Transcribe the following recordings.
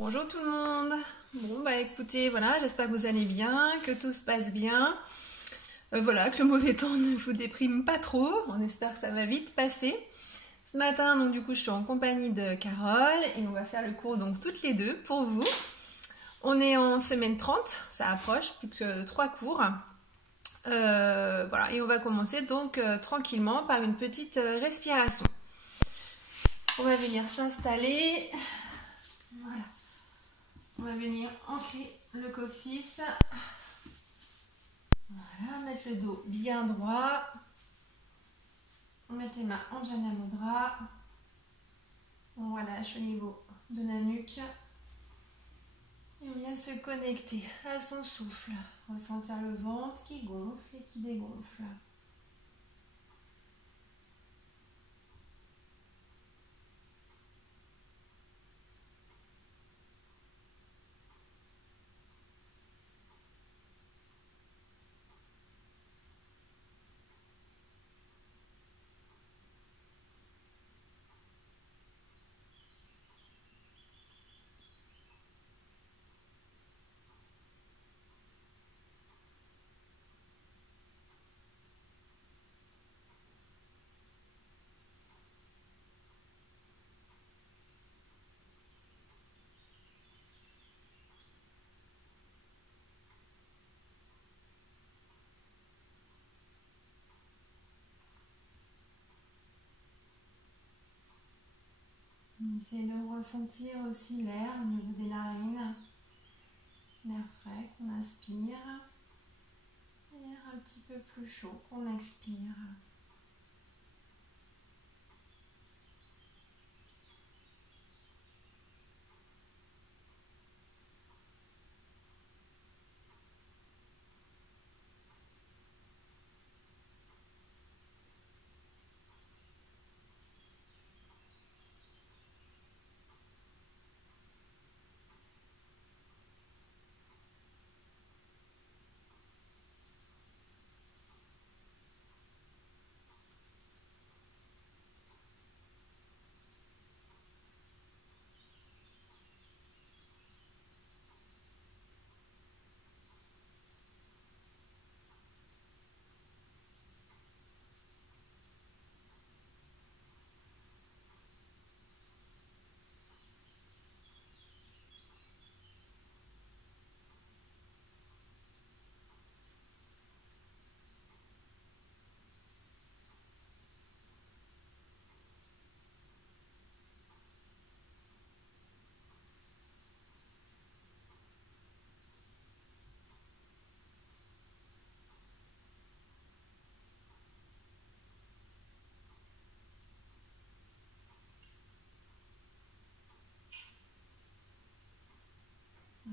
Bonjour tout le monde. Bon bah écoutez, voilà, j'espère que vous allez bien, que tout se passe bien. Voilà, que le mauvais temps ne vous déprime pas trop. On espère que ça va vite passer. Ce matin, donc du coup, je suis en compagnie de Carole et on va faire le cours donc toutes les deux pour vous. On est en semaine 30, ça approche, plus que 3 cours. Voilà, et on va commencer donc tranquillement par une petite respiration. On va venir s'installer. Voilà. On va venir ancrer le coccyx. Voilà, mettre le dos bien droit. Mettre les mains en Jana Mudra. On relâche au niveau de la nuque. Et on vient se connecter à son souffle. Ressentir le ventre qui gonfle et qui dégonfle. Essayez de ressentir aussi l'air au niveau des narines, l'air frais qu'on inspire, et l'air un petit peu plus chaud qu'on expire.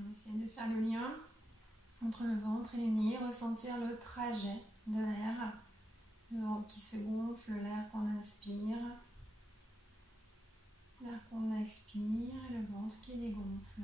On va essayer de faire le lien entre le ventre et le nez, ressentir le trajet de l'air, le ventre qui se gonfle, l'air qu'on inspire, l'air qu'on expire et le ventre qui dégonfle.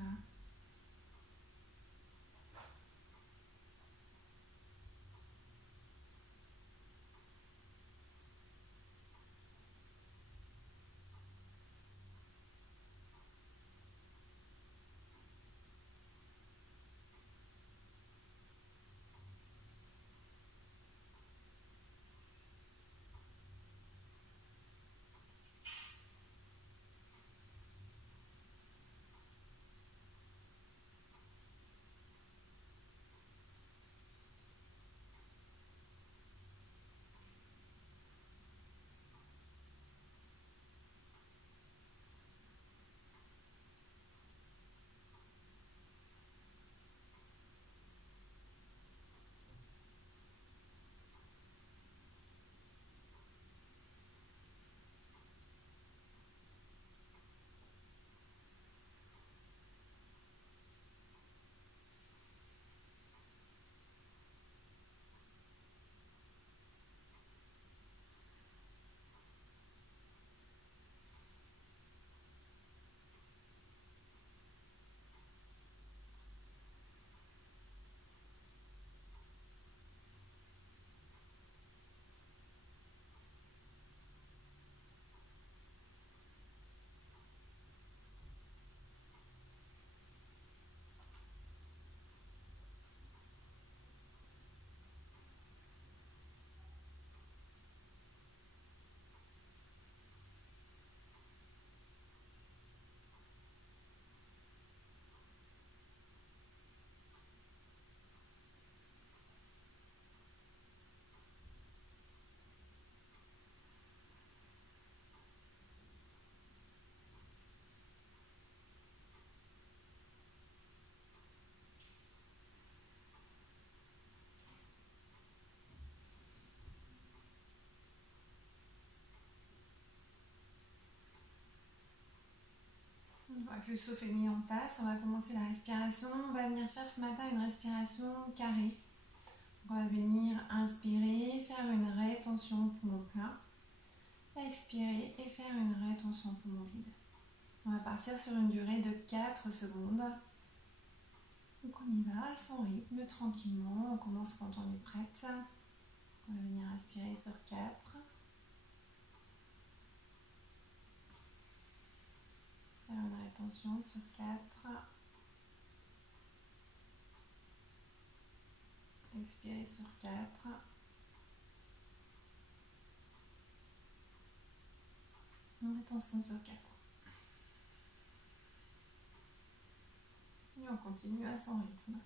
que le souffle est mis en place, on va commencer la respiration. On va venir faire ce matin une respiration carrée. On va venir inspirer, faire une rétention poumon plein. Expirer et faire une rétention poumon vide. On va partir sur une durée de 4 secondes. Donc on y va à son rythme, tranquillement. On commence quand on est prête. On va venir inspirer sur 4. Faire une rétention sur 4. Expirer sur 4. Rétention sur 4. Et on continue à son rythme.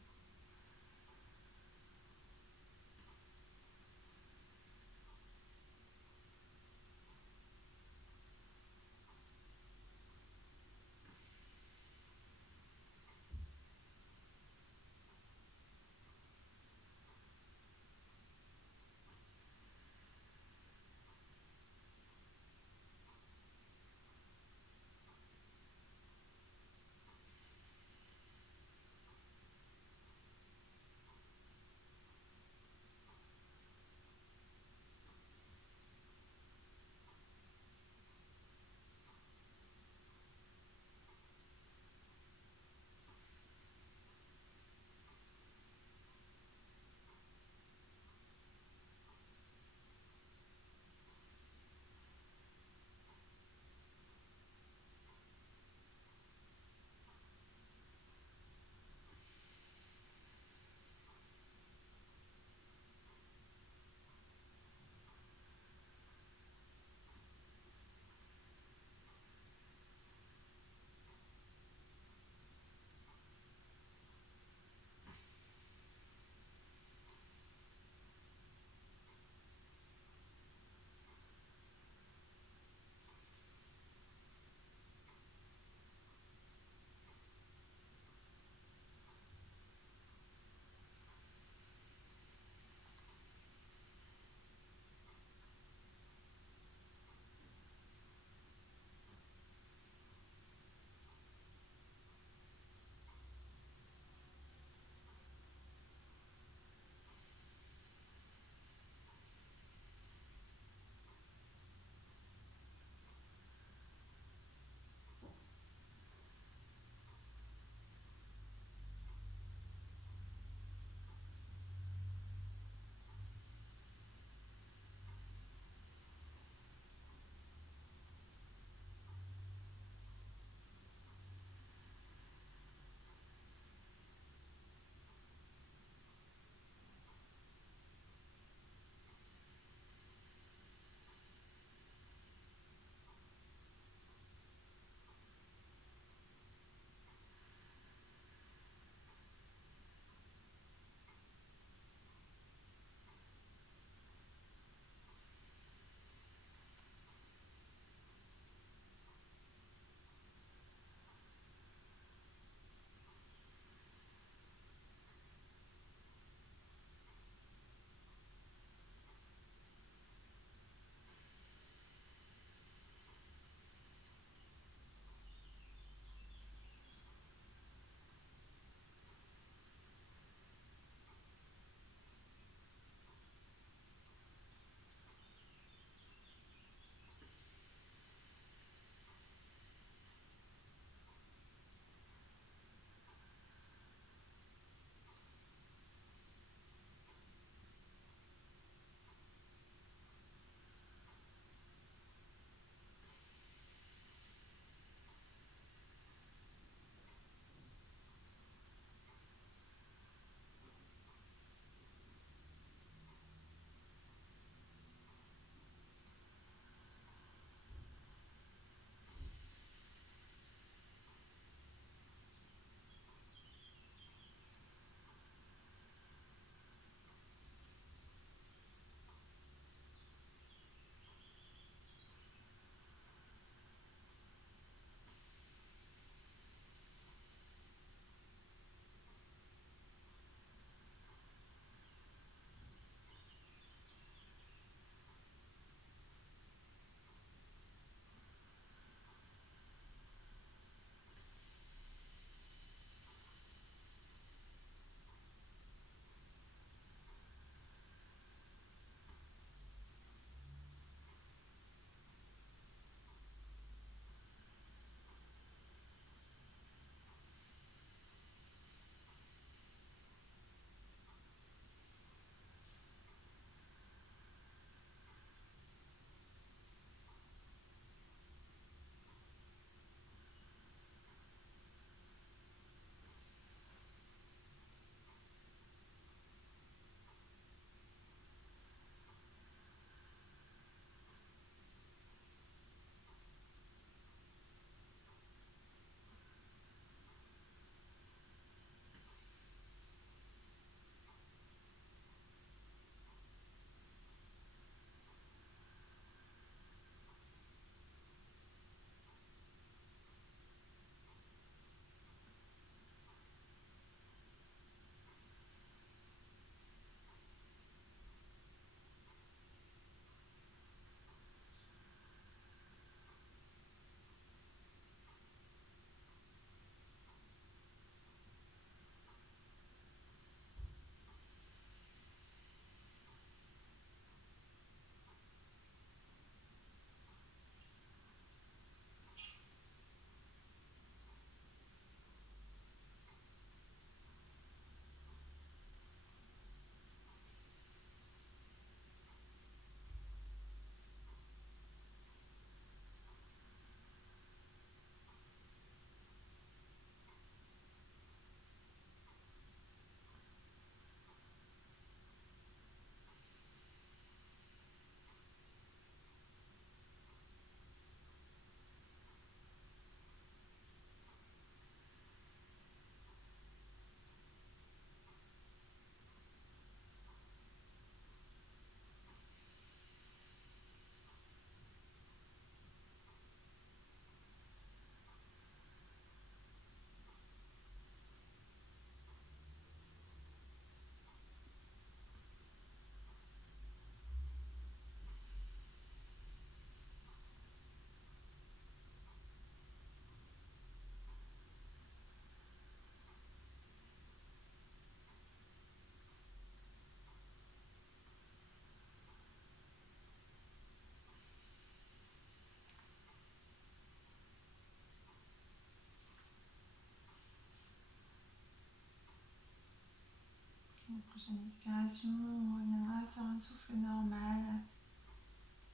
Prochaine expiration, on reviendra sur un souffle normal,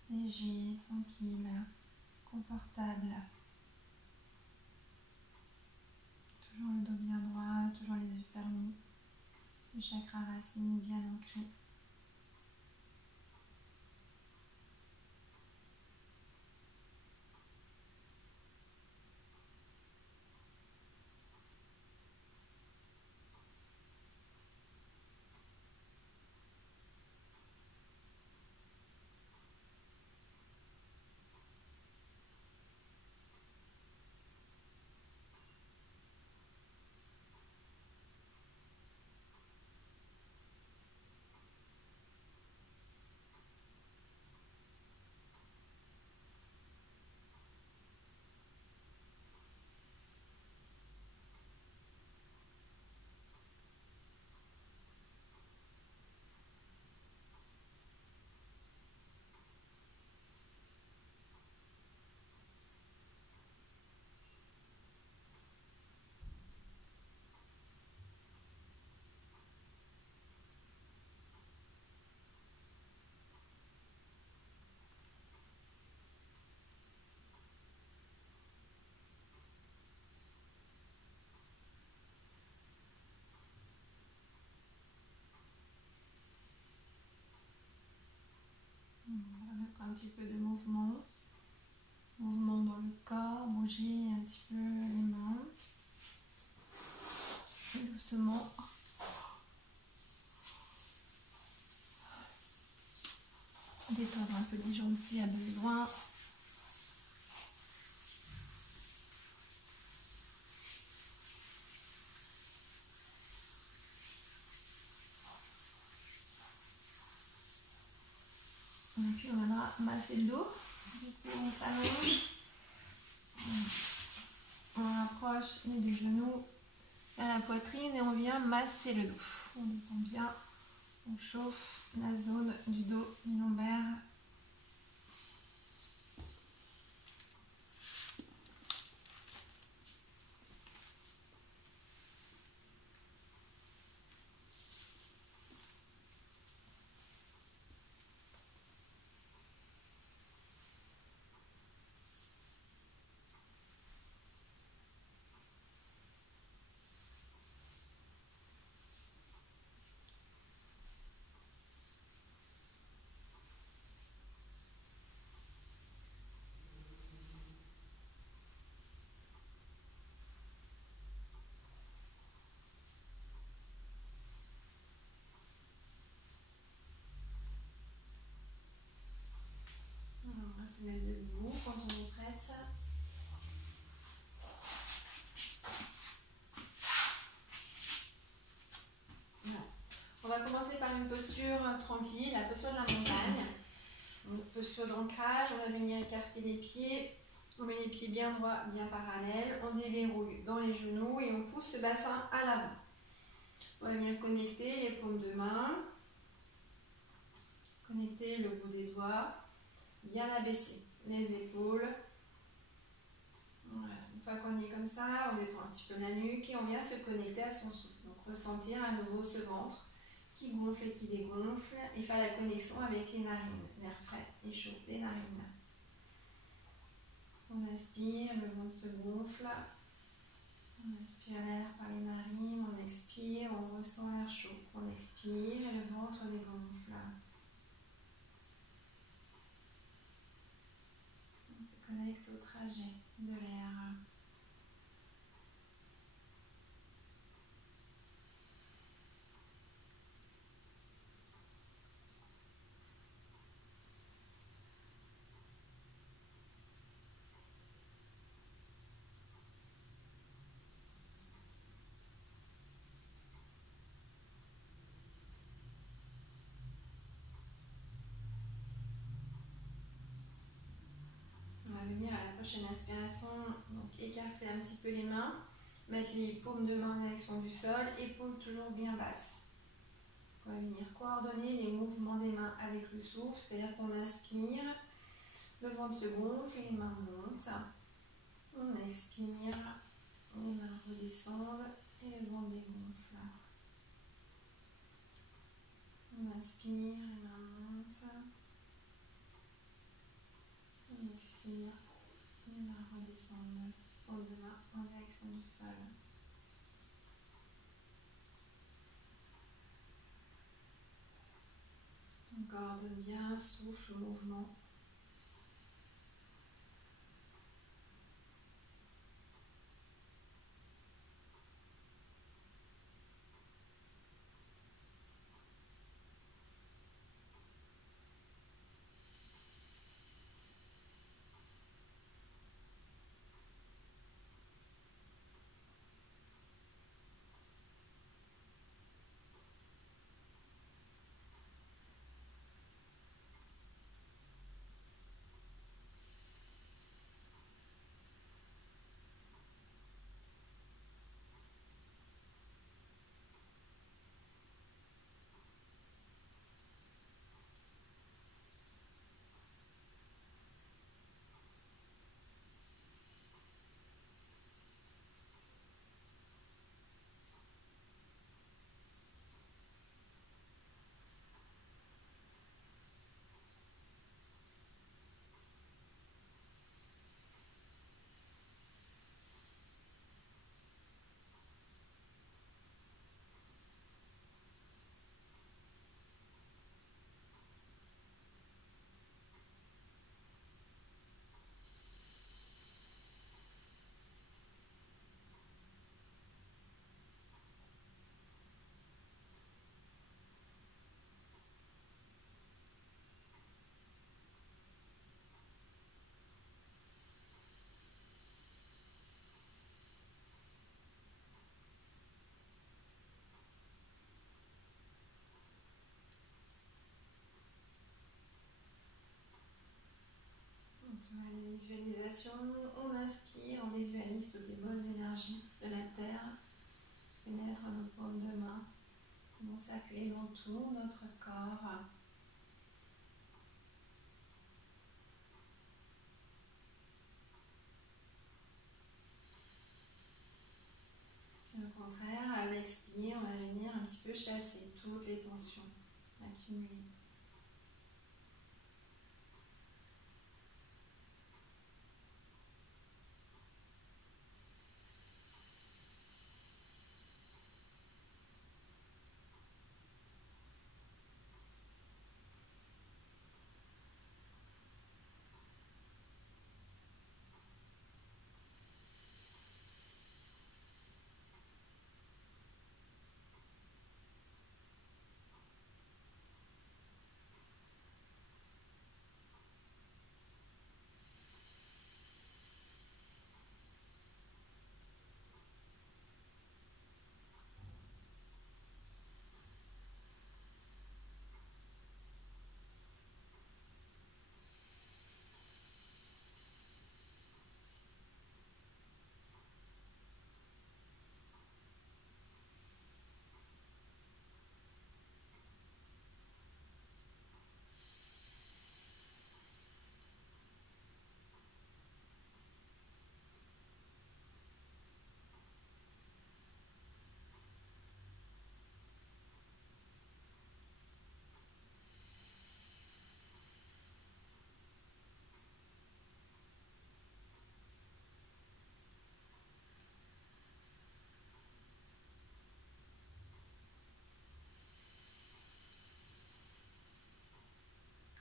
léger, tranquille, confortable. Toujours le dos bien droit, toujours les yeux fermés, le chakra racine bien ancré. On va mettre un petit peu de mouvement dans le corps, bouger un petit peu les mains, et doucement. Détendre un peu les jambes s'il y a besoin. Et puis on viendra masser le dos. Du coup on s'allonge. On rapproche les deux genoux à la poitrine et on vient masser le dos. On détend bien. On chauffe la zone du dos, du lombaire. On va se mettre debout quand on est prête. Voilà. On va commencer par une posture tranquille, la posture de la montagne. Donc, posture d'ancrage, on va venir écarter les pieds. On met les pieds bien droits, bien parallèles. On déverrouille dans les genoux et on pousse le bassin à l'avant. On va venir connecter les paumes de main. Connecter le bout des doigts. Bien abaisser les épaules. Voilà. Une fois qu'on est comme ça, on détend un petit peu la nuque et on vient se connecter à son souffle. Donc ressentir à nouveau ce ventre qui gonfle et qui dégonfle et faire la connexion avec les narines, l'air frais et chaud des narines. On inspire, le ventre se gonfle. On inspire l'air par les narines, on expire, on ressent l'air chaud. On expire et le ventre dégonfle. On se connecte au trajet de l'air. On va venir à la prochaine inspiration, donc écarter un petit peu les mains, mettre les paumes de main en direction du sol, épaules toujours bien basses. On va venir coordonner les mouvements des mains avec le souffle, c'est-à-dire qu'on inspire, le ventre se gonfle et les mains montent. On expire, les mains redescendent et le ventre dégonfle. inspire, les mains montent. On expire, les mains redescendent au demain en direction du sol. On coordonne bien souffle, mouvement. Les visualisations, on inspire, on visualise toutes les bonnes énergies de la terre qui pénètrent nos paumes de main, qui vont circuler dans tout notre corps. Et au contraire, à l'expire, on va venir un petit peu chasser toutes les tensions accumulées.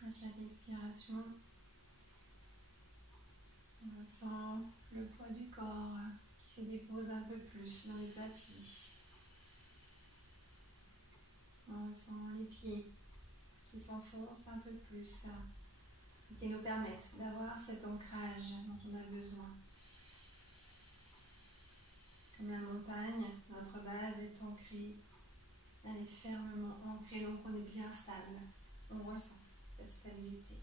À chaque expiration, on ressent le poids du corps qui se dépose un peu plus dans les tapis. On ressent les pieds qui s'enfoncent un peu plus et qui nous permettent d'avoir cet ancrage dont on a besoin. Comme la montagne, notre base est ancrée, elle est fermement ancrée, donc on est bien stable. On ressent cette stabilité.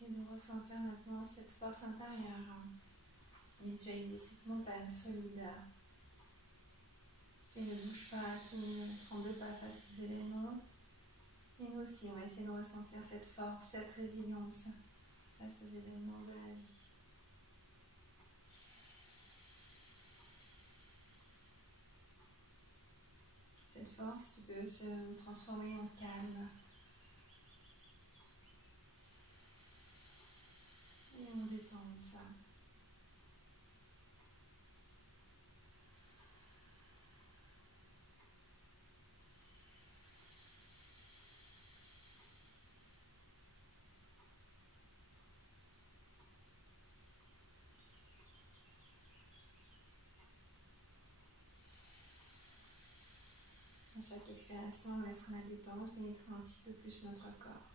essayer de ressentir maintenant cette force intérieure. Visualiser cette montagne solide qui ne bouge pas, qui ne tremble pas face aux événements. Et nous aussi, on va essayer de ressentir cette force, cette résilience face aux événements de la vie. Cette force qui peut se transformer en calme et en détente. À chaque expiration, on laissera la détente pénétrer un petit peu plus notre corps.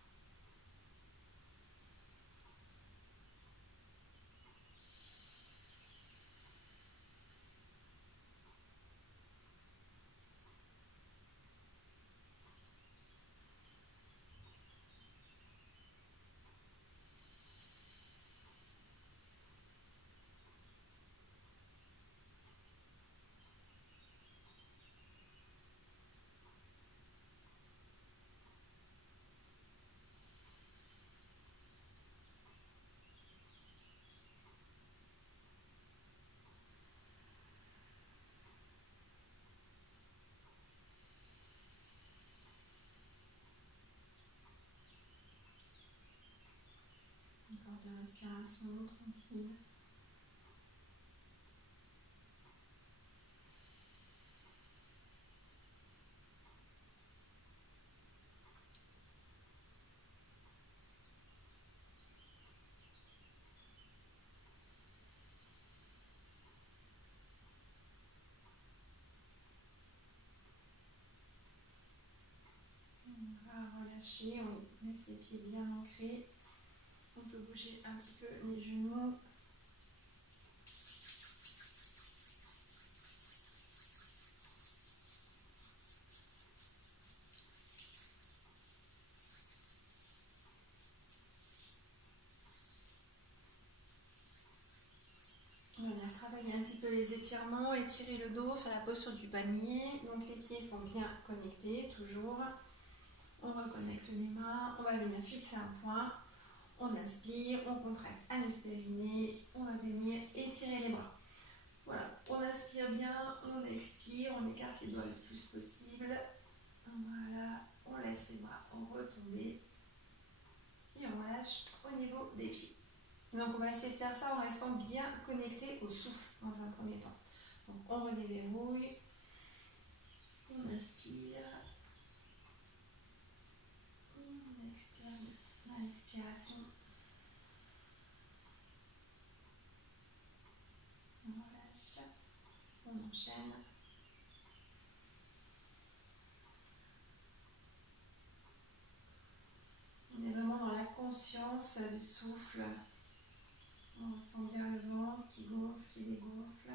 Encore de l'inspiration tranquille. On va relâcher, on laisse les pieds bien ancrés. On peut bouger un petit peu les genoux. On va travailler un petit peu les étirements, étirer le dos, faire la posture du panier. Donc les pieds sont bien connectés, toujours. On reconnecte les mains, on va venir fixer un point. On inspire, on contracte anus périnée, on va venir étirer les bras. Voilà, on inspire bien, on expire, on écarte les doigts le plus possible. Voilà, on laisse les bras retomber et on lâche au niveau des pieds. Donc on va essayer de faire ça en restant bien connecté au souffle dans un premier temps. Donc on redéverrouille, on inspire, on expire à l'expiration. On relâche, on enchaîne. On est vraiment dans la conscience du souffle. On sent bien le ventre qui gonfle, qui dégonfle.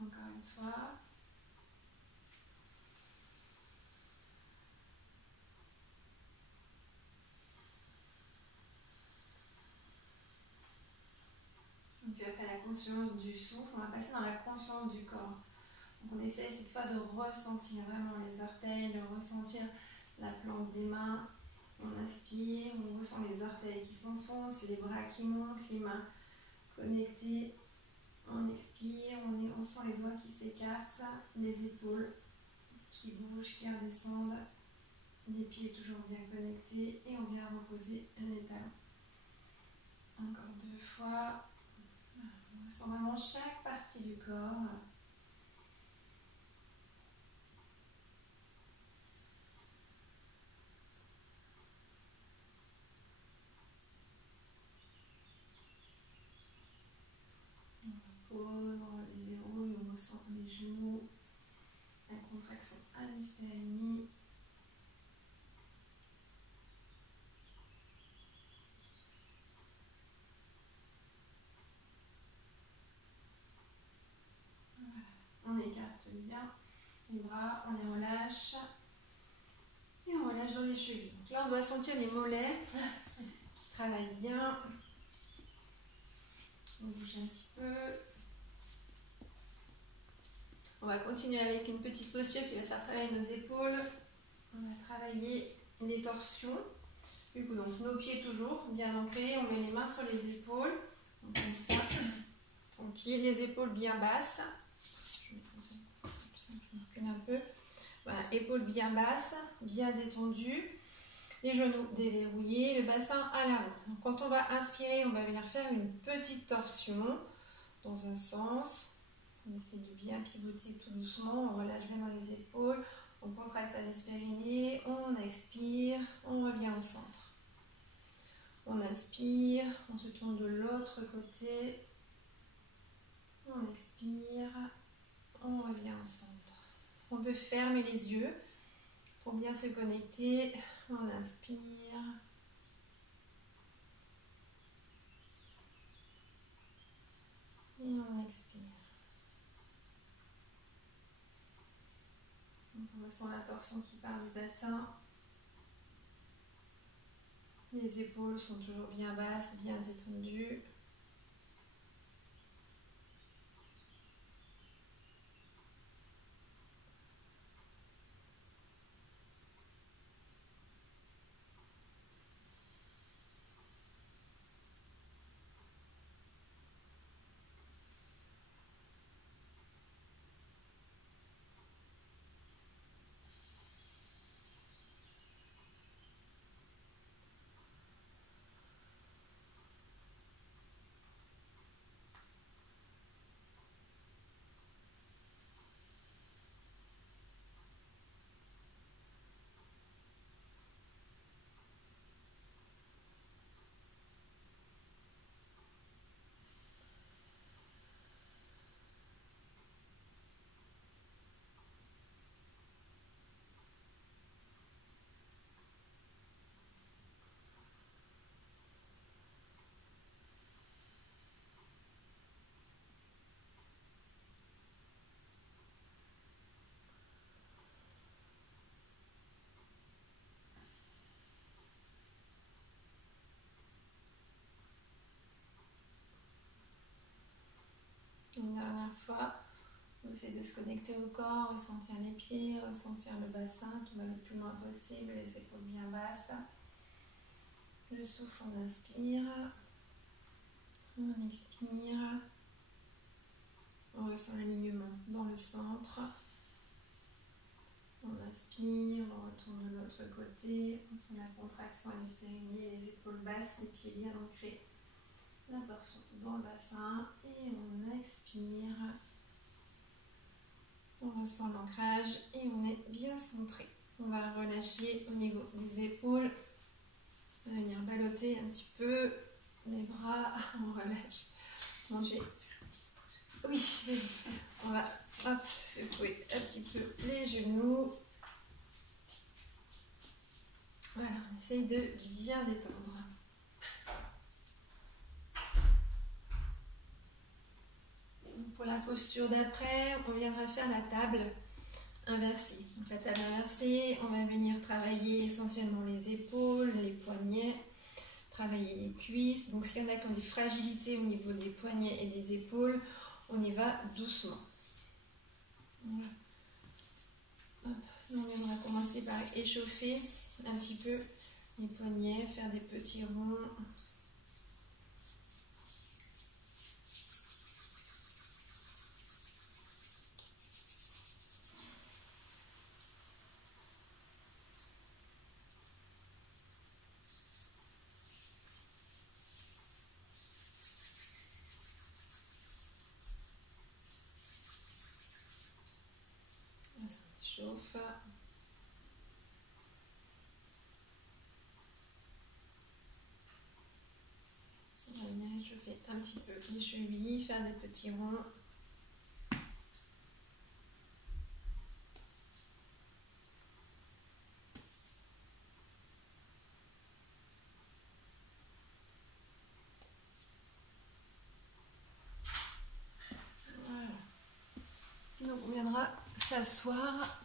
Encore une fois. Et puis après la conscience du souffle, on va passer dans la conscience du corps. Donc on essaie cette fois de ressentir vraiment les orteils, de ressentir la plante des mains. On inspire, on ressent les orteils qui s'enfoncent, les bras qui montent, les mains connectées. On expire, on sent les doigts qui s'écartent, les épaules qui bougent, qui redescendent, les pieds toujours bien connectés et on vient reposer les talons. Encore 2 fois. On ressent vraiment chaque partie du corps. On repose, on redéverrouille, on ressent les genoux, la contraction anus périnée. On écarte bien les bras, on les relâche. Et on relâche dans les chevilles. Donc là, on doit sentir les mollets qui travaillent bien. On bouge un petit peu. On va continuer avec une petite posture qui va faire travailler nos épaules. On va travailler les torsions. Du coup, donc nos pieds toujours bien ancrés. On met les mains sur les épaules. Donc, comme ça, tranquille. Les épaules bien basses. Je me recule un peu. Voilà, épaules bien basses, bien détendues. Les genoux déverrouillés, le bassin à l'avant. Donc, quand on va inspirer, on va venir faire une petite torsion dans un sens. On essaie de bien pivoter tout doucement. On relâche bien dans les épaules. On contracte l'anus périnée. On expire. On revient au centre. On inspire. On se tourne de l'autre côté. On expire. On revient au centre. On peut fermer les yeux pour bien se connecter. On inspire. Et on expire. Donc on ressent la torsion qui part du bassin. Les épaules sont toujours bien basses, bien détendues. Une dernière fois, on essaie de se connecter au corps, ressentir les pieds, ressentir le bassin qui va le plus loin possible, les épaules bien basses. Le souffle, on inspire, on expire, on ressent l'alignement dans le centre. On inspire, on retourne de l'autre côté, on sent la contraction anus périnée, les épaules basses, les pieds bien ancrés. La torsion dans le bassin et on expire. On ressent l'ancrage et on est bien centré. On va relâcher au niveau des épaules. On va venir ballotter un petit peu les bras. On relâche. Monter. Oui, vas-y. On va secouer un petit peu les genoux. Voilà, on essaye de bien détendre. Pour la posture d'après, on viendra faire la table inversée. Donc la table inversée, on va venir travailler essentiellement les épaules, les poignets, travailler les cuisses. Donc s'il y en a qui ont des fragilités au niveau des poignets et des épaules, on y va doucement. Voilà. Hop. Donc on va commencer par échauffer un petit peu les poignets, faire des petits ronds. Chauffe. On va venir réchauffer un petit peu les chevilles, faire des petits ronds. viendra s'asseoir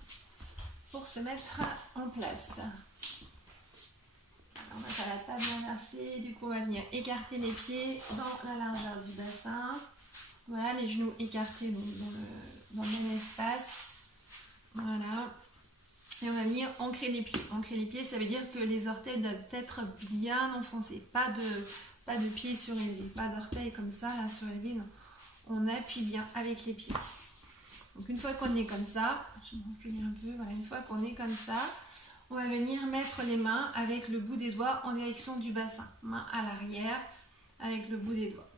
pour se mettre en place. On va faire la table inversée, du coup on va venir écarter les pieds dans la largeur du bassin. Voilà, les genoux écartés donc dans le même espace. Voilà. Et on va venir ancrer les pieds. Ancrer les pieds, ça veut dire que les orteils doivent être bien enfoncés. Pas de pieds surélevés, pas d'orteils comme ça, là, surélevés. Non. On appuie bien avec les pieds. Donc une fois qu'on est comme ça, je vais me reculer un peu, voilà, une fois qu'on est comme ça, on va venir mettre les mains avec le bout des doigts en direction du bassin. Main à l'arrière avec le bout des doigts.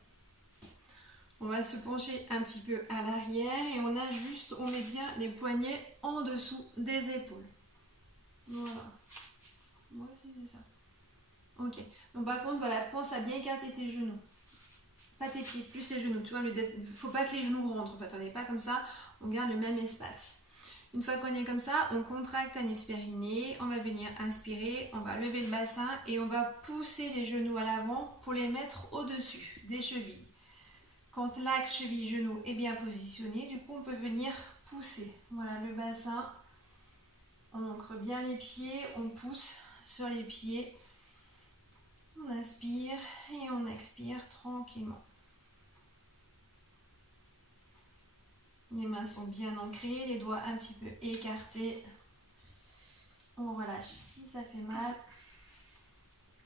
On va se pencher un petit peu à l'arrière et on met bien les poignets en dessous des épaules. Voilà. Moi aussi c'est ça. Ok. Donc par contre, voilà, pense à bien écarter tes genoux. Pas tes pieds, plus les genoux. Tu vois, il ne faut pas que les genoux rentrent. En fait, on n'est pas comme ça, on garde le même espace. Une fois qu'on est comme ça, on contracte anus périnée, on va venir inspirer, on va lever le bassin et on va pousser les genoux à l'avant pour les mettre au-dessus des chevilles. Quand l'axe cheville-genou est bien positionné, du coup on peut venir pousser. Voilà le bassin, on ancre bien les pieds, on pousse sur les pieds. On inspire et on expire tranquillement. Les mains sont bien ancrées, les doigts un petit peu écartés. On relâche si ça fait mal.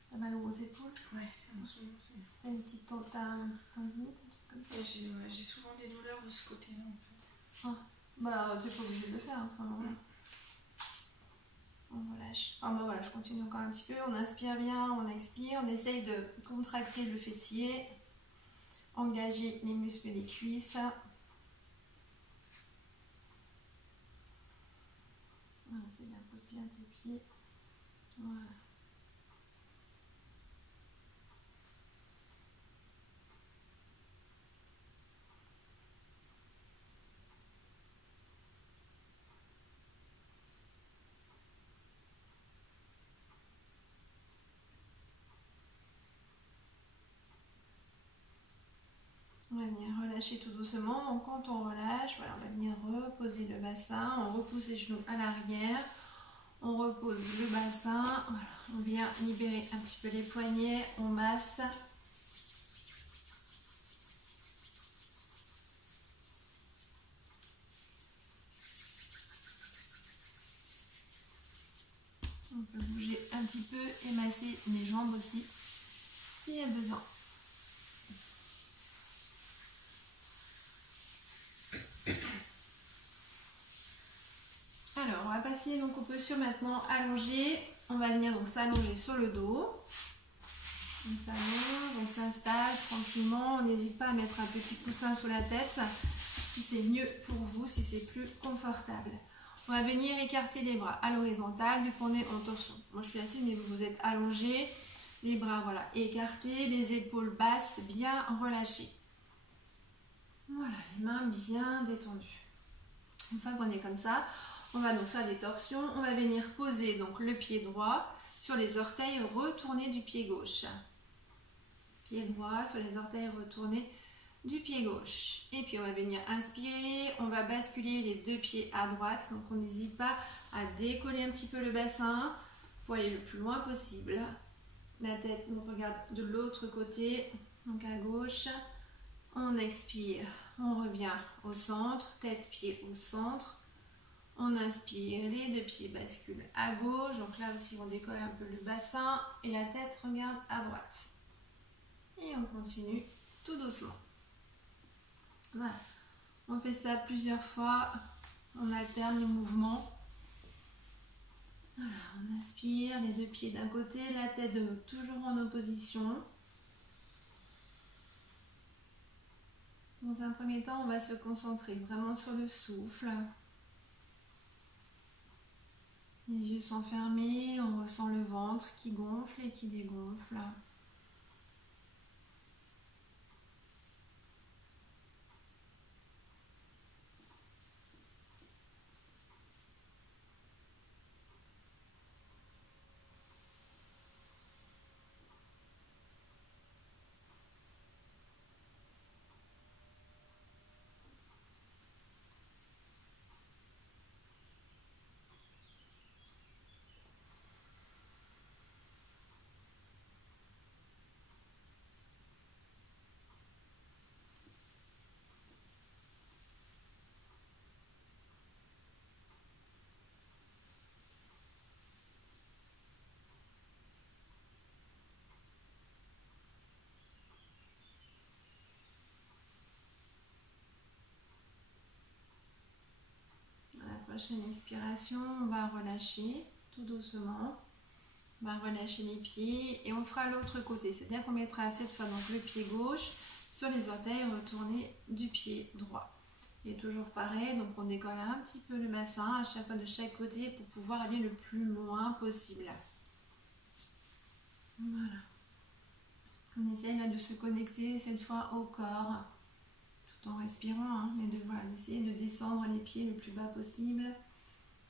T'as mal aux épaules? Ouais, en ce moment c'est bien. T'as une petite tendinite, un truc comme ça? J'ai souvent des douleurs de ce côté-là en fait. Ah, bah t'es pas obligé de le faire. Enfin, voilà. On relâche. Ah, bah voilà, je continue encore un petit peu. On inspire bien, on expire. On essaye de contracter le fessier. Engager les muscles des cuisses. Voilà, c'est bien, pousse bien tes pieds. Voilà. On va venir relâcher tout doucement. Donc quand on relâche, voilà, on va venir reposer le bassin. On repousse les genoux à l'arrière. On repose le bassin. Voilà. On vient libérer un petit peu les poignets. On masse. On peut bouger un petit peu et masser les jambes aussi s'il y a besoin. Alors, on va passer donc aux postures maintenant allongées. On va venir donc s'allonger sur le dos. On s'allonge, on s'installe tranquillement. On n'hésite pas à mettre un petit coussin sous la tête si c'est mieux pour vous, si c'est plus confortable. On va venir écarter les bras à l'horizontale vu qu'on est en torsion. Moi je suis assise mais vous êtes allongé. Les bras voilà écartés, les épaules basses bien relâchées. Voilà, les mains bien détendues. Une fois qu'on est comme ça, on va donc faire des torsions. On va venir poser donc le pied droit sur les orteils retournés du pied gauche. Pied droit sur les orteils retournés du pied gauche. Et puis on va venir inspirer, on va basculer les deux pieds à droite. Donc on n'hésite pas à décoller un petit peu le bassin pour aller le plus loin possible. La tête, on regarde de l'autre côté, donc à gauche. On expire, on revient au centre, tête-pied au centre. On inspire, les deux pieds basculent à gauche. Donc là aussi on décolle un peu le bassin et la tête regarde à droite. Et on continue tout doucement. Voilà, on fait ça plusieurs fois, on alterne les mouvements. Voilà, on inspire, les deux pieds d'un côté, la tête de l'autre, toujours en opposition. Dans un premier temps, on va se concentrer vraiment sur le souffle. Les yeux sont fermés, on ressent le ventre qui gonfle et qui dégonfle. prochaine expiration, on va relâcher tout doucement. On va relâcher les pieds et on fera l'autre côté. C'est-à-dire qu'on mettra cette fois donc le pied gauche sur les orteils retournés du pied droit. Et toujours pareil, donc on décolle un petit peu le bassin à chaque fois de chaque côté pour pouvoir aller le plus loin possible. Voilà. On essaye là de se connecter cette fois au corps, tout en respirant, hein, mais d'essayer de descendre les pieds le plus bas possible,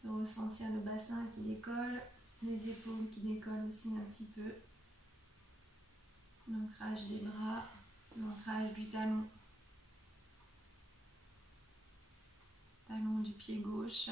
de ressentir le bassin qui décolle, les épaules qui décollent aussi un petit peu, l'ancrage des bras, l'ancrage du talon du pied gauche.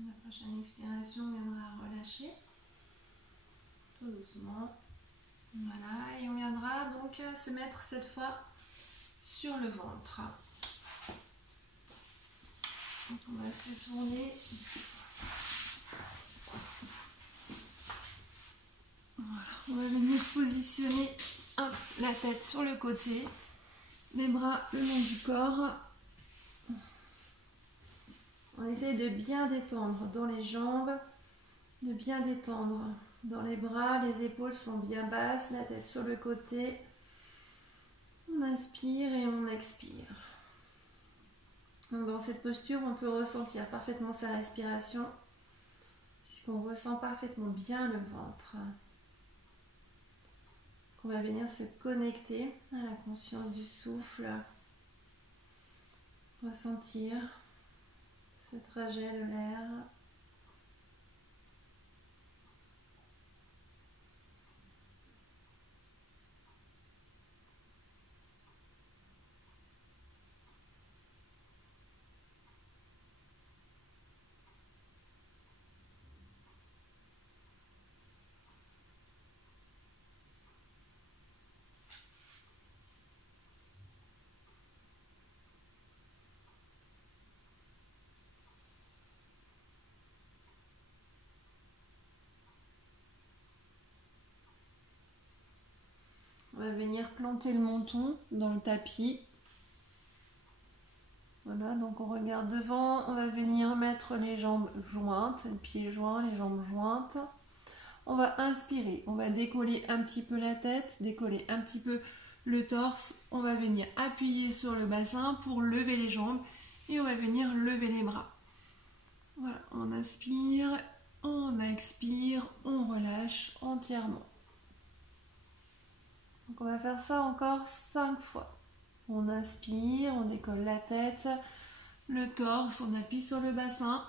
La prochaine expiration viendra relâcher tout doucement. Voilà, et on viendra donc se mettre cette fois sur le ventre. Donc on va se tourner. Voilà, on va venir positionner la tête sur le côté, les bras le long du corps. On essaie de bien détendre dans les jambes, de bien détendre dans les bras, les épaules sont bien basses, la tête sur le côté. On inspire et on expire. Donc dans cette posture, on peut ressentir parfaitement sa respiration, puisqu'on ressent parfaitement bien le ventre. On va venir se connecter à la conscience du souffle, ressentir ce trajet de l'air. On va venir planter le menton dans le tapis. Voilà, donc on regarde devant, on va venir mettre les jambes jointes, les pieds joints, les jambes jointes. On va inspirer, on va décoller un petit peu la tête, décoller un petit peu le torse. On va venir appuyer sur le bassin pour lever les jambes et on va venir lever les bras. Voilà, on inspire, on expire, on relâche entièrement. Donc on va faire ça encore 5 fois. On inspire, on décolle la tête, le torse, on appuie sur le bassin.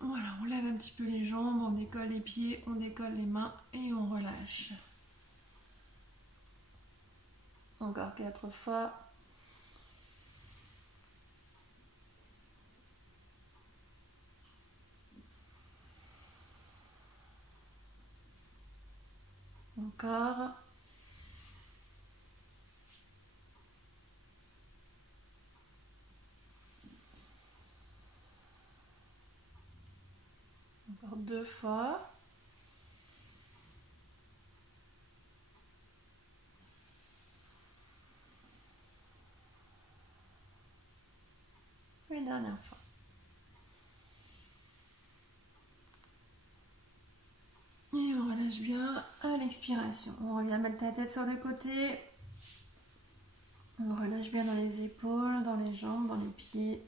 Voilà, on lève un petit peu les jambes, on décolle les pieds, on décolle les mains et on relâche. Encore 4 fois. Encore. Encore 2 fois. Et dernière fois. Et on relâche bien à l'expiration. On revient mettre la tête sur le côté. On relâche bien dans les épaules, dans les jambes, dans les pieds.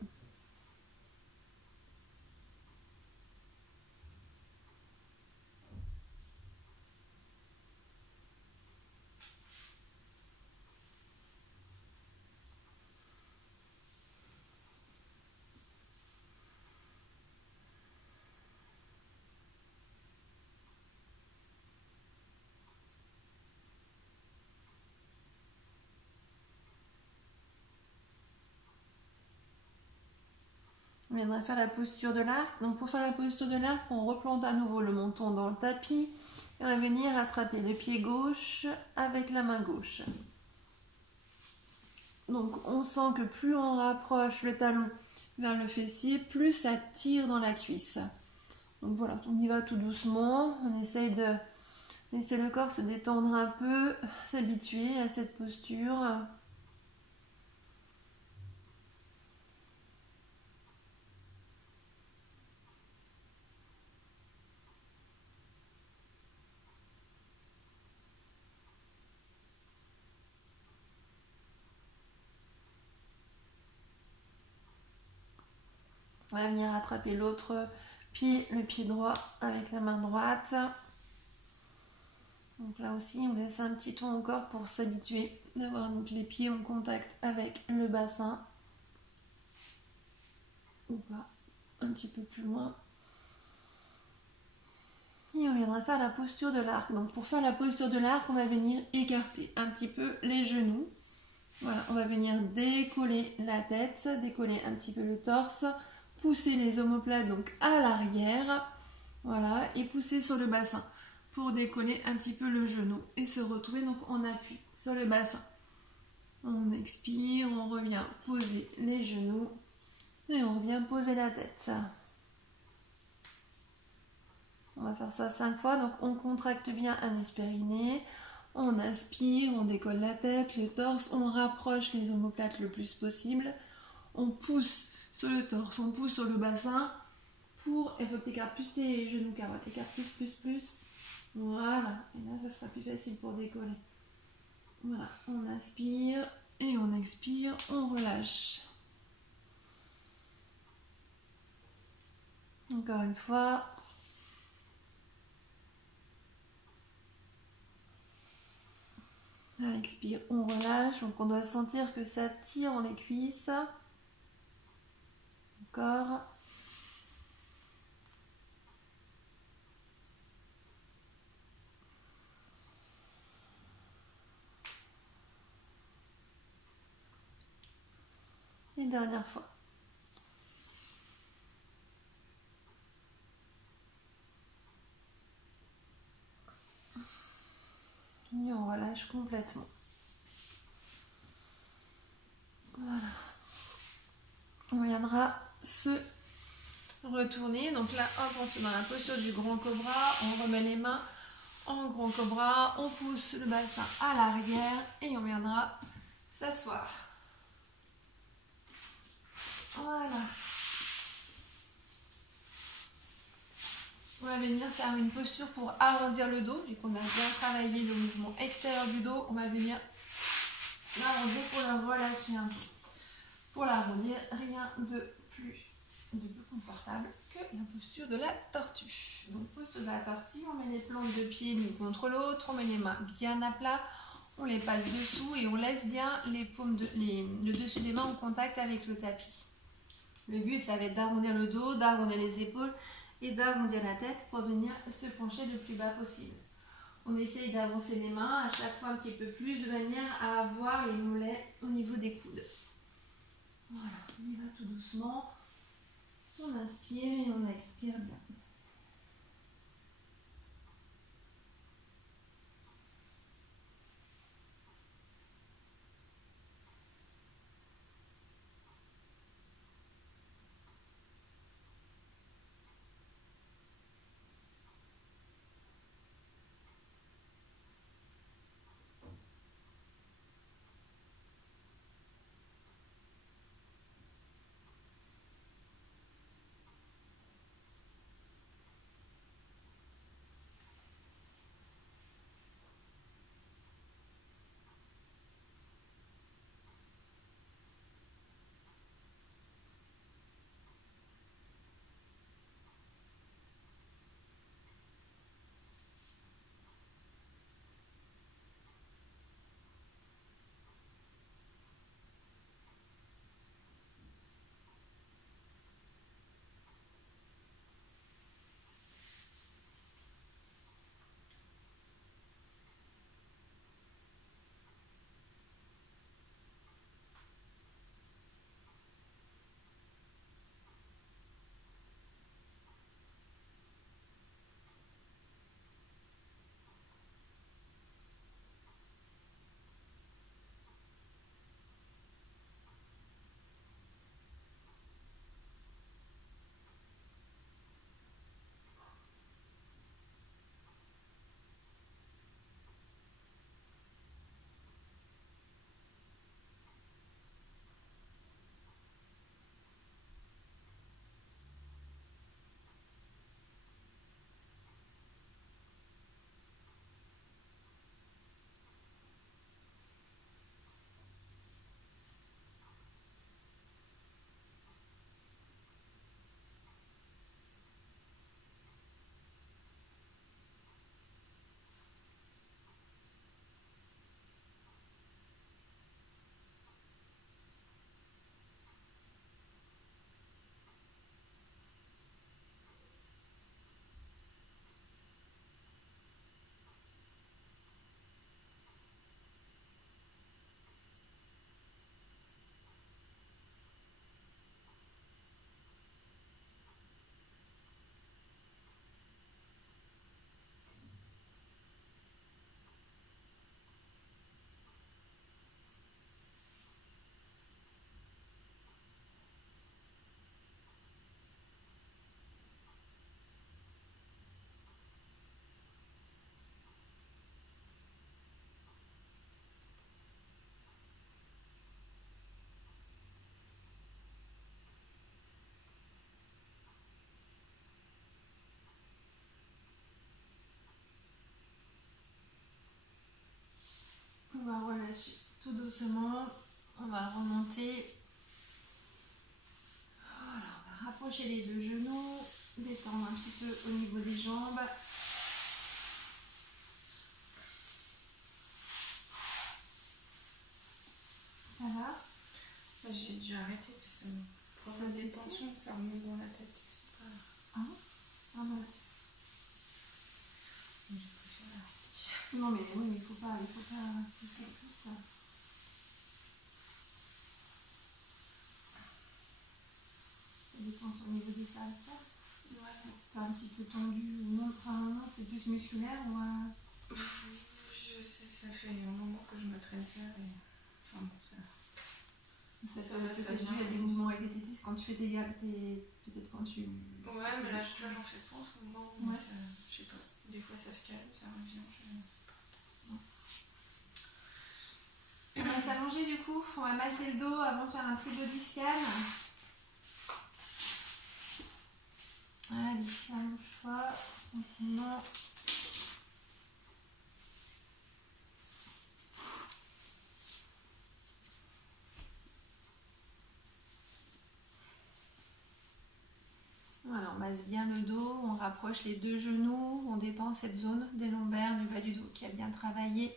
On viendra faire la posture de l'arc. Donc pour faire la posture de l'arc, on replante à nouveau le menton dans le tapis. Et on va venir attraper le pied gauche avec la main gauche. Donc on sent que plus on rapproche le talon vers le fessier, plus ça tire dans la cuisse. Donc voilà, on y va tout doucement. On essaye de laisser le corps se détendre un peu, s'habituer à cette posture. On va venir attraper l'autre pied, le pied droit avec la main droite. Donc là aussi, on laisse un petit temps encore pour s'habituer d'avoir donc les pieds en contact avec le bassin. Ou pas, un petit peu plus loin. Et on viendra faire la posture de l'arc. Donc pour faire la posture de l'arc, on va venir écarter un petit peu les genoux. Voilà, on va venir décoller la tête, décoller un petit peu le torse, pousser les omoplates donc à l'arrière, voilà, et pousser sur le bassin pour décoller un petit peu le genou et se retrouver donc en appui sur le bassin. On expire, on revient poser les genoux et on revient poser la tête. On va faire ça 5 fois, donc on contracte bien anus périnée, on inspire, on décolle la tête, le torse, on rapproche les omoplates le plus possible, on pousse sur le torse, on pousse sur le bassin pour, il faut que tu écartes plus tes genoux, Carole, écarte plus, voilà, et là ça sera plus facile pour décoller. Voilà, on inspire et on expire, on relâche. Encore une fois. À l'expire, on relâche, donc on doit sentir que ça tire dans les cuisses. Encore. Et dernière fois. Et on relâche complètement. Voilà. On viendra se retourner. Donc là, hop, on se met dans la posture du grand cobra. On remet les mains en grand cobra. On pousse le bassin à l'arrière et on viendra s'asseoir. venir faire une posture pour arrondir le dos. Vu qu'on a bien travaillé le mouvement extérieur du dos, on va venir l'arrondir pour le relâcher un peu. Pour l'arrondir, rien de plus confortable que la posture de la tortue. Donc posture de la tortue, on met les plantes de pied l'une contre l'autre, on met les mains bien à plat, on les passe dessous et on laisse bien les paumes le dessus des mains en contact avec le tapis. Le but, ça va être d'arrondir le dos, d'arrondir les épaules et d'arrondir la tête pour venir se pencher le plus bas possible. On essaye d'avancer les mains à chaque fois un petit peu plus de manière à avoir les mollets au niveau des coudes. Voilà, on y va tout doucement. On inspire et on expire bien. On va relâcher tout doucement. On va remonter. Voilà, on va rapprocher les deux genoux, détendre un petit peu au niveau des jambes. Ça va? J'ai dû arrêter parce que pour avoir des tensions, ça remonte dans la tête. C'est pas... Ah, ah mince. Je préfère arrêter. Non mais oui, mais il faut pas pousser plus. Des tensions au niveau des cervicales. Ouais. T'as un petit peu tendu ou non? Enfin non, c'est plus musculaire ou Ça fait un moment que je me traîne ça et... Enfin bon, ça... Ça va, ça vient. Il y a des mouvements répétitifs quand tu fais tes gammes, peut-être quand tu... Ouais, mais là j'en fais pas en ce moment, mais Ouais. ça, je sais pas, des fois ça se calme, ça revient, On va s'allonger du coup, on va masser le dos avant de faire un petit body scan. Allez, allonge-toi, tranquillement. Voilà, on masse bien le dos, on rapproche les deux genoux, on détend cette zone des lombaires, du bas du dos qui a bien travaillé.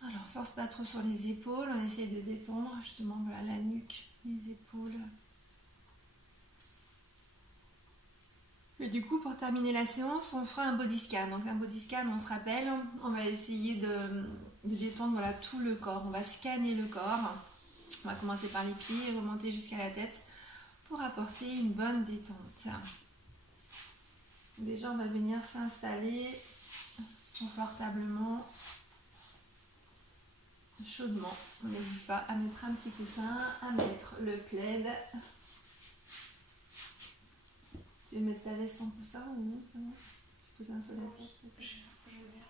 Alors, force pas trop sur les épaules, on essaie de détendre justement voilà, la nuque, les épaules. Et du coup, pour terminer la séance, on fera un body scan. Donc un body scan, on se rappelle, on va essayer de détendre voilà, tout le corps. On va scanner le corps. On va commencer par les pieds et remonter jusqu'à la tête pour apporter une bonne détente. Déjà, on va venir s'installer confortablement, chaudement. On n'hésite pas à mettre un petit coussin, à mettre le plaid. Tu veux mettre ta veste en coussin ou non? C'est bon. Tu coussin sur la tête. Je veux bien.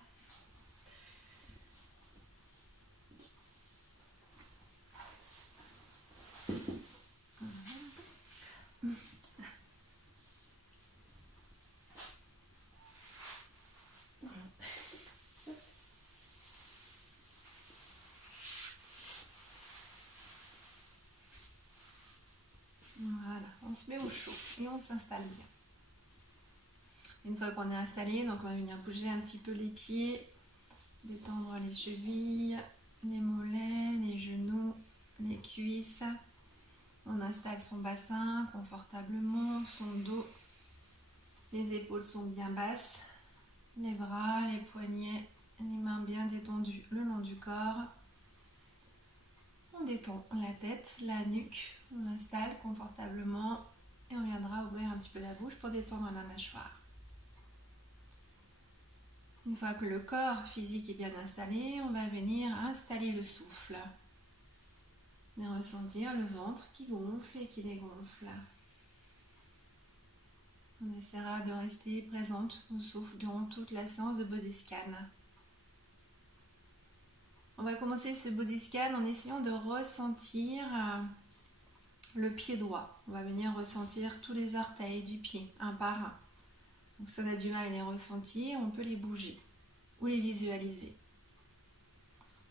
Voilà, on se met au chaud et on s'installe bien. Une fois qu'on est installé, donc on va venir bouger un petit peu les pieds, détendre les chevilles, les mollets, les genoux, les cuisses. On installe son bassin confortablement, son dos. Les épaules sont bien basses, les bras, les poignets, les mains bien détendues le long du corps. On détend la tête, la nuque, on l'installe confortablement et on viendra ouvrir un petit peu la bouche pour détendre la mâchoire. Une fois que le corps physique est bien installé, on va venir installer le souffle. Et ressentir le ventre qui gonfle et qui dégonfle. On essaiera de rester présente au souffle durant toute la séance de body scan. On va commencer ce body scan en essayant de ressentir le pied droit. On va venir ressentir tous les orteils du pied, un par un. Donc si on a du mal à les ressentir, on peut les bouger ou les visualiser.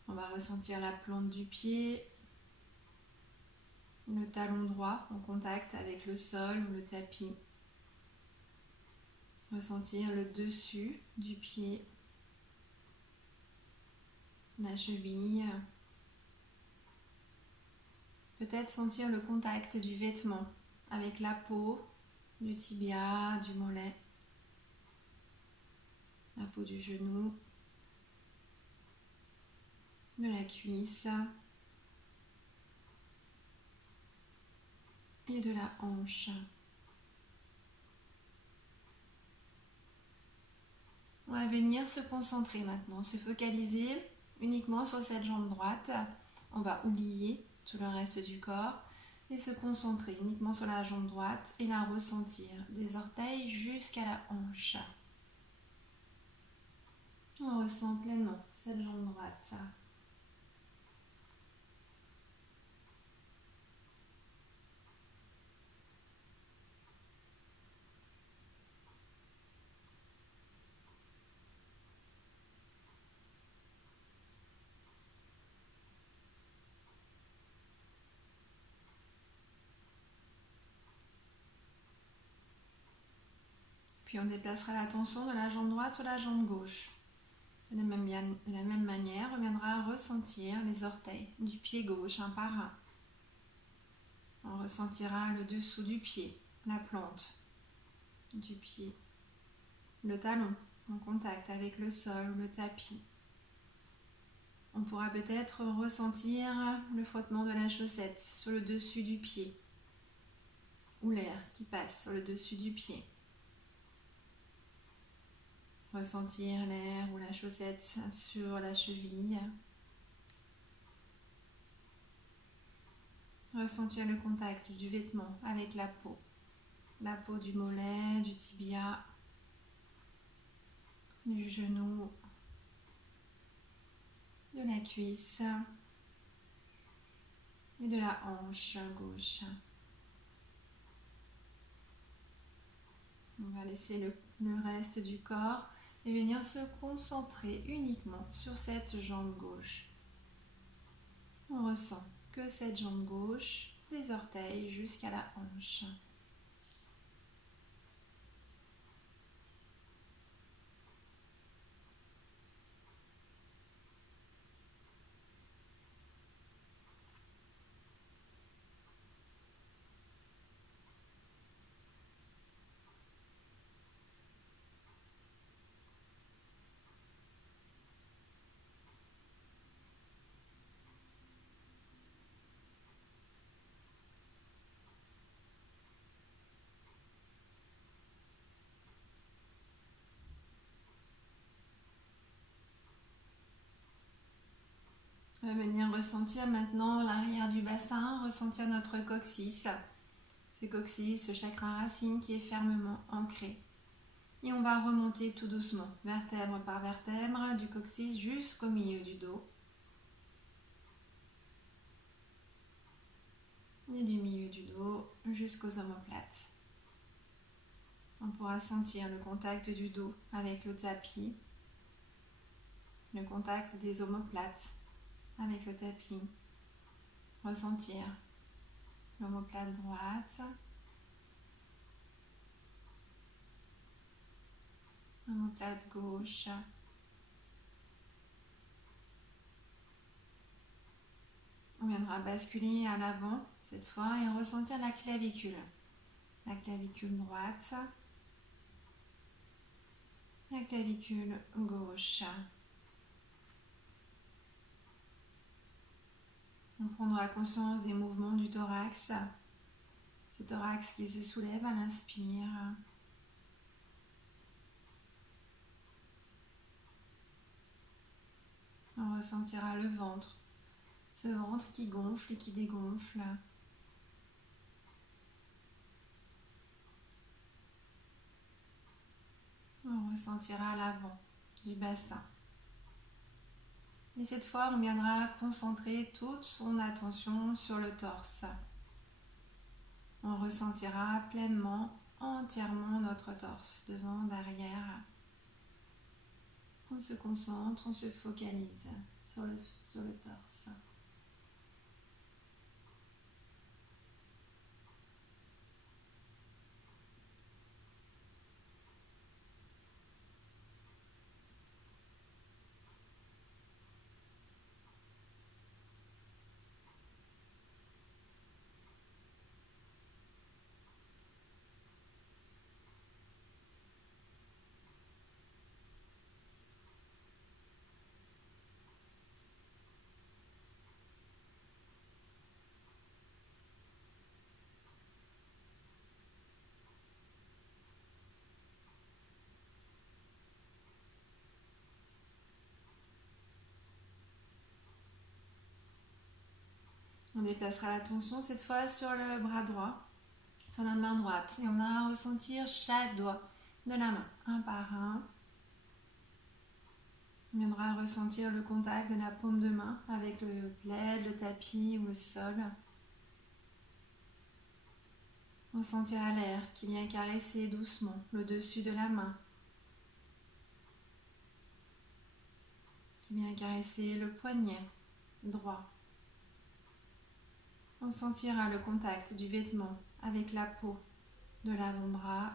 On va ressentir la plante du pied, le talon droit en contact avec le sol ou le tapis. Ressentir le dessus du pied, la cheville. Peut-être sentir le contact du vêtement avec la peau, du tibia, du mollet, la peau du genou, de la cuisse et de la hanche. On va venir se concentrer maintenant, se focaliser uniquement sur cette jambe droite. On va oublier tout le reste du corps et se concentrer uniquement sur la jambe droite et la ressentir des orteils jusqu'à la hanche. On ressent pleinement cette jambe droite. Puis on déplacera l'attention de la jambe droite sur la jambe gauche. De la même manière, on viendra ressentir les orteils du pied gauche un par un. On ressentira le dessous du pied, la plante du pied, le talon en contact avec le sol ou le tapis. On pourra peut-être ressentir le frottement de la chaussette sur le dessus du pied ou l'air qui passe sur le dessus du pied. Ressentir l'air ou la chaussette sur la cheville. Ressentir le contact du vêtement avec la peau du mollet, du tibia, du genou, de la cuisse et de la hanche gauche. On va laisser le reste du corps et venir se concentrer uniquement sur cette jambe gauche. On ressent que cette jambe gauche, des orteils jusqu'à la hanche. On va venir ressentir maintenant l'arrière du bassin, ressentir notre coccyx. Ce coccyx, ce chakra racine qui est fermement ancré. Et on va remonter tout doucement, vertèbre par vertèbre, du coccyx jusqu'au milieu du dos. Et du milieu du dos jusqu'aux omoplates. On pourra sentir le contact du dos avec le tapis, le contact des omoplates avec le tapis. Ressentir l'omoplate droite, l'omoplate gauche. On viendra basculer à l'avant cette fois et ressentir la clavicule droite, la clavicule gauche. On prendra conscience des mouvements du thorax, ce thorax qui se soulève à l'inspire. On ressentira le ventre, ce ventre qui gonfle et qui dégonfle. On ressentira l'avant du bassin. Et cette fois, on viendra concentrer toute son attention sur le torse. On ressentira pleinement, entièrement notre torse, devant, derrière. On se concentre, on se focalise sur le torse. On déplacera l'attention cette fois sur le bras droit, sur la main droite. Et on va ressentir chaque doigt de la main, un par un. On viendra ressentir le contact de la paume de main avec le plaid, le tapis ou le sol. On sentira l'air qui vient caresser doucement le dessus de la main, qui vient caresser le poignet droit. On sentira le contact du vêtement avec la peau de l'avant-bras,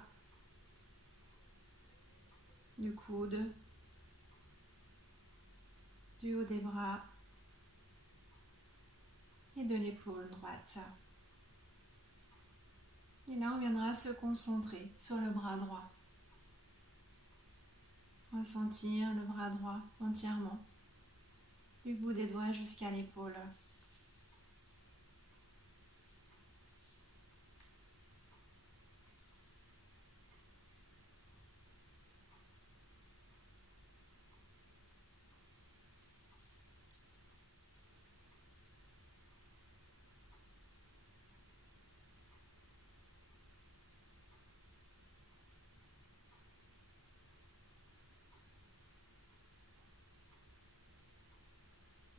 du coude, du haut des bras et de l'épaule droite. Et là, on viendra se concentrer sur le bras droit. Ressentir le bras droit entièrement, du bout des doigts jusqu'à l'épaule.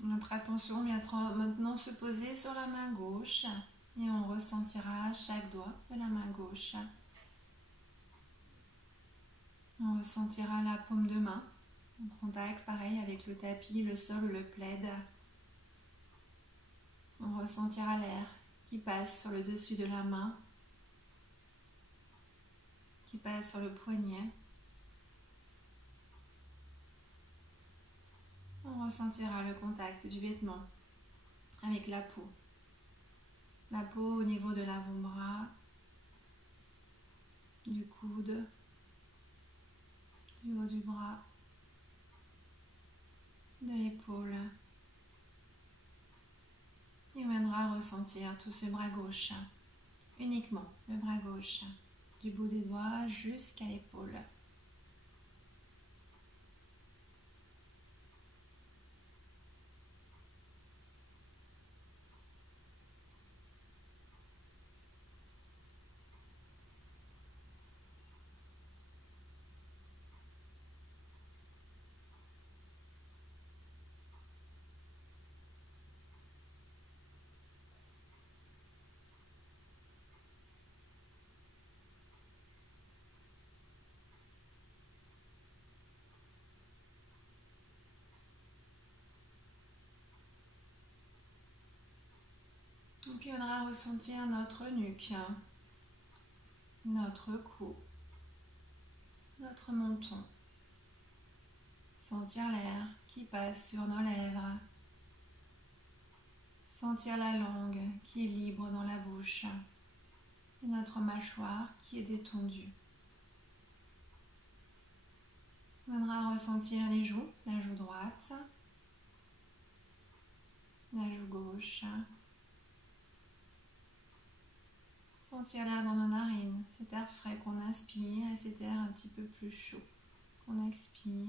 Notre attention viendra maintenant se poser sur la main gauche et on ressentira chaque doigt de la main gauche. On ressentira la paume de main en contact, pareil, avec le tapis, le sol, le plaid. On ressentira l'air qui passe sur le dessus de la main, qui passe sur le poignet. On ressentira le contact du vêtement avec la peau. La peau au niveau de l'avant-bras, du coude, du haut du bras, de l'épaule. Et on viendra ressentir tout ce bras gauche, uniquement le bras gauche, du bout des doigts jusqu'à l'épaule. Et puis on viendra ressentir notre nuque, notre cou, notre menton. Sentir l'air qui passe sur nos lèvres. Sentir la langue qui est libre dans la bouche et notre mâchoire qui est détendue. On viendra ressentir les joues, la joue droite, la joue gauche. Sentir l'air dans nos narines, cet air frais qu'on inspire et cet air un petit peu plus chaud qu'on expire.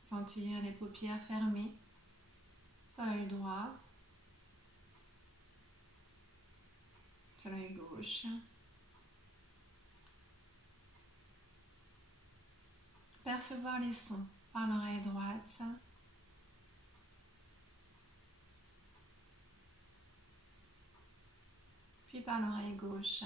Sentir les paupières fermées sur l'œil droit, sur l'œil gauche. Percevoir les sons par l'oreille droite. Puis par l'oreille gauche.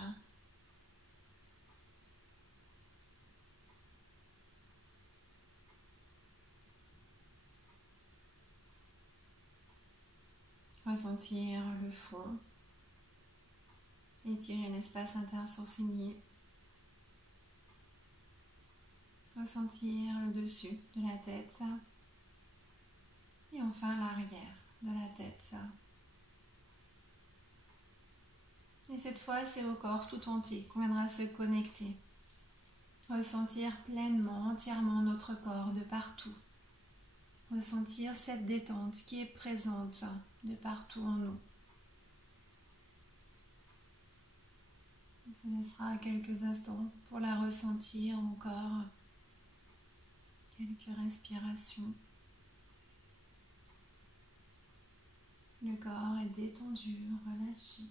Ressentir le fond. Étirer l'espace intersourcilier. Ressentir le dessus de la tête et enfin l'arrière de la tête. Et cette fois, c'est au corps tout entier qu'on viendra se connecter. Ressentir pleinement, entièrement notre corps de partout. Ressentir cette détente qui est présente de partout en nous. On se laissera quelques instants pour la ressentir encore. Quelques respirations. Le corps est détendu, relâché.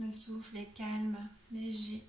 Le souffle est calme, léger.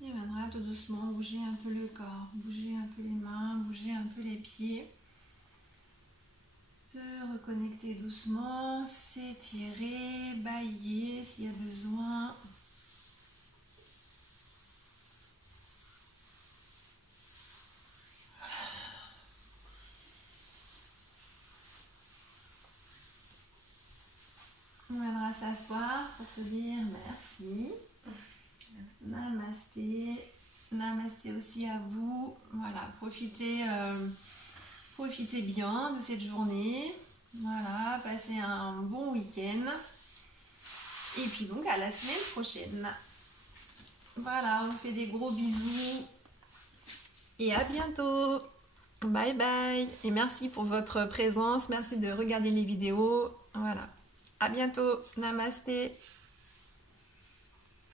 Et on viendra tout doucement bouger un peu le corps, bouger un peu les mains, bouger un peu les pieds. Se reconnecter doucement, s'étirer, bâiller s'il y a besoin. On viendra s'asseoir pour se dire merci. Namasté. Namasté aussi à vous. Voilà, profitez bien de cette journée. Voilà, passez un bon week-end. Et puis donc à la semaine prochaine. Voilà, on vous fait des gros bisous. et à bientôt. Bye bye. Et merci pour votre présence. Merci de regarder les vidéos. Voilà. À bientôt. Namasté.